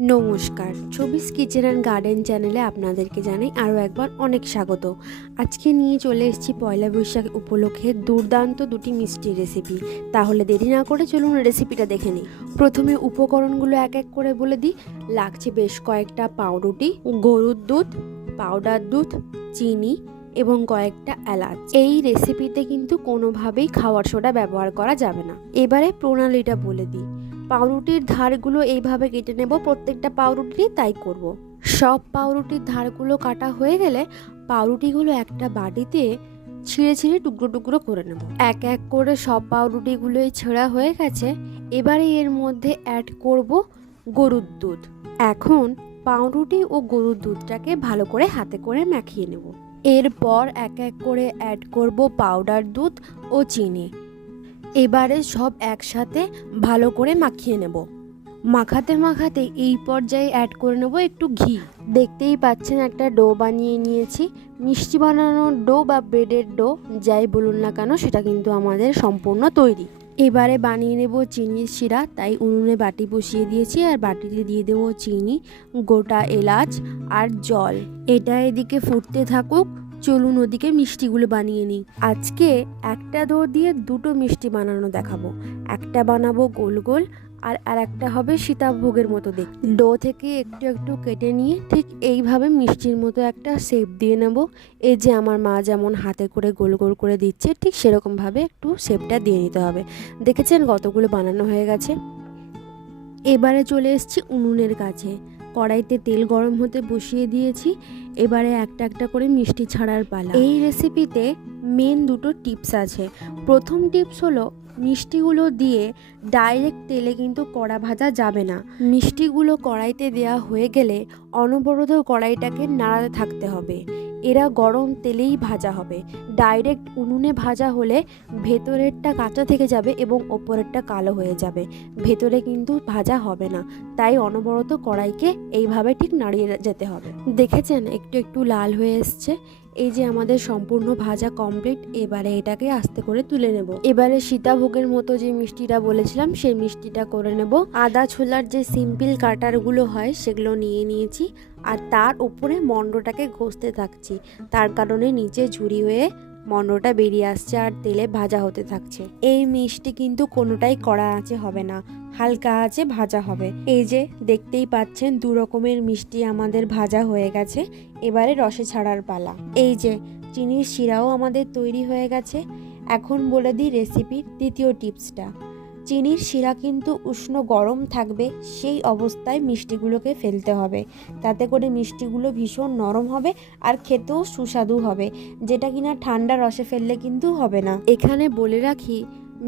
নমস্কার, ছবিস kitchen and garden চ্যানেলে আপনাদেরকে জানাই আরও একবার অনেক স্বাগত। আজকে নিয়ে চলে এসেছি পয়লা বৈশাখ উপলক্ষে দুর্দান্ত দুটি মিষ্টি রেসিপি। তাহলে দেরি না করে চলুন রেসিপিটা দেখে নিই। প্রথমে উপকরণগুলো এক এক করে বলে দিই। লাগছে বেশ কয়েকটা পাউরুটি, গরুর দুধ, পাউডার দুধ, চিনি এবং কয়েকটা এলাচ। এই রেসিপিতে কিন্তু কোনোভাবেই খাওয়ার সোডা ব্যবহার করা যাবে না। এবারে প্রণালীটা বলে দিই। পাউরুটির ধারগুলো এইভাবে কেটে নেব, প্রত্যেকটা পাউরুটি তাই করব। সব পাউরুটির ধারগুলো কাটা হয়ে গেলে পাউরুটিগুলো একটা বাটিতে ছিঁড়ে ছিঁড়ে টুকরো টুকরো করে নেব। এক এক করে সব পাউরুটিগুলোই ছেঁড়া হয়ে গেছে। এবারে এর মধ্যে অ্যাড করব গরুর দুধ। এখন পাউরুটি ও গরুর দুধটাকে ভালো করে হাতে করে মাখিয়ে নেব। এরপর এক এক করে অ্যাড করব পাউডার দুধ ও চিনি। এবারে সব একসাথে ভালো করে মাখিয়ে নেব। মাখাতে মাখাতে এই পর্যায়ে অ্যাড করে নেব একটু ঘি। দেখতেই পাচ্ছেন একটা ডো বানিয়ে নিয়েছি। মিষ্টি বানানোর ডো বা ব্রেডের ডো যাই বলুন না কেন, সেটা কিন্তু আমাদের সম্পূর্ণ তৈরি। এবারে বানিয়ে নেব চিনির শিরা, তাই উনুনে বাটি বসিয়ে দিয়েছি আর বাটিতে দিয়ে দেবো চিনি, গোটা এলাচ আর জল। এটা এদিকে ফুটতে থাকুক, চলুন ওদিকে মিষ্টিগুলো বানিয়ে নিই। আজকে একটা ডো দিয়ে দুটো মিষ্টি বানানো দেখাবো। একটা বানাবো গোল গোল আর একটা হবে সীতাভোগের মতো দেখতে। ডো থেকে একটু একটু কেটে নিয়ে ঠিক এইভাবে মিষ্টির মতো একটা শেপ দিয়ে নেব। এই যে আমার মা যেমন হাতে করে গোল গোল করে দিচ্ছে, ঠিক সেরকমভাবে একটু শেপটা দিয়ে নিতে হবে। দেখেছেন কতগুলো বানানো হয়ে গেছে। এবারে চলে এসেছি উনুনের কাছে। কড়াইতে তেল গরম হতে বসিয়ে দিয়েছি। এবারে একটা একটা করে মিষ্টি ছাড়ার পালা। এই রেসিপিতে মেন দুটো টিপস আছে। প্রথম টিপস হলো মিষ্টিগুলো দিয়ে ডাইরেক্ট তেলে কিন্তু কড়া ভাজা যাবে না। মিষ্টিগুলো কড়াইতে দেওয়া হয়ে গেলে অনবরত কড়াইটাকে নাড়াতে থাকতে হবে। এরা গরম তেলেই ভাজা হবে। ডাইরেক্ট উনুনে ভাজা হলে ভেতরেরটা কাঁচা থেকে যাবে এবং ওপরেরটা কালো হয়ে যাবে, ভেতরে কিন্তু ভাজা হবে না। তাই অনবরত কড়াইকে এইভাবে ঠিক নাড়িয়ে যেতে হবে। দেখেছেন একটু একটু লাল হয়ে এসছে। এই যে আমাদের সম্পূর্ণ ভাজা কমপ্লিট। এবারে এটাকে আস্তে করে তুলে নেব। এবারে সীতাভোগের মতো যে মিষ্টিটা বলেছিলাম সেই মিষ্টিটা করে নেব। আদা ছোলার যে সিম্পল কাটারগুলো হয় সেগুলো নিয়ে নিয়েছি আর তার উপরে মন্ডটাকে ঘষতে থাকছি। তার কারণে নিচে ঝুরি হয়ে মন্ডটা বেরিয়ে আসছে আর তেলে ভাজা হতে থাকছে। এই মিষ্টি কিন্তু কোনোটাই কড়া আঁচে হবে না, হালকা আঁচে ভাজা হবে। এই যে দেখতেই পাচ্ছেন দু রকমের মিষ্টি আমাদের ভাজা হয়ে গেছে। এবারে রসে ছাড়ার পালা। এই যে চিনির শিরাও আমাদের তৈরি হয়ে গেছে। এখন বলে দিই রেসিপির দ্বিতীয় টিপসটা। চিনির শিরা কিন্তু উষ্ণ গরম থাকবে, সেই অবস্থায় মিষ্টিগুলোকে ফেলতে হবে। তাতে করে মিষ্টিগুলো ভীষণ নরম হবে আর খেতেও সুস্বাদু হবে, যেটা কিনা ঠান্ডা রসে ফেললে কিন্তু হবে না। এখানে বলে রাখি,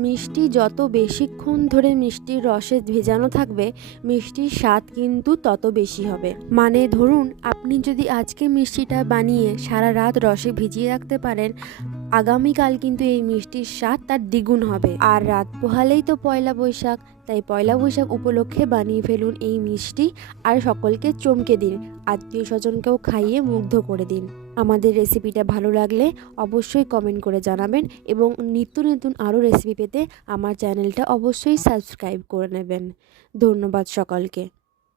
মিষ্টি যত বেশিক্ষণ ধরে মিষ্টির রসে ভেজানো থাকবে মিষ্টির স্বাদ কিন্তু তত বেশি হবে। মানে ধরুন আপনি যদি আজকে মিষ্টিটা বানিয়ে সারা রাত রসে ভিজিয়ে রাখতে পারেন, আগামীকাল কিন্তু এই মিষ্টির স্বাদ তার দ্বিগুণ হবে। আর রাত পোহালেই তো পয়লা বৈশাখ, তাই পয়লা বৈশাখ উপলক্ষে বানিয়ে ফেলুন এই মিষ্টি আর সকলকে চমকে দিন, আত্মীয় স্বজনকেও খাইয়ে মুগ্ধ করে দিন। আমাদের রেসিপিটা ভালো লাগলে অবশ্যই কমেন্ট করে জানাবেন এবং নিত্য নতুন আরও রেসিপি পেতে আমার চ্যানেলটা অবশ্যই সাবস্ক্রাইব করে নেবেন। ধন্যবাদ সকলকে।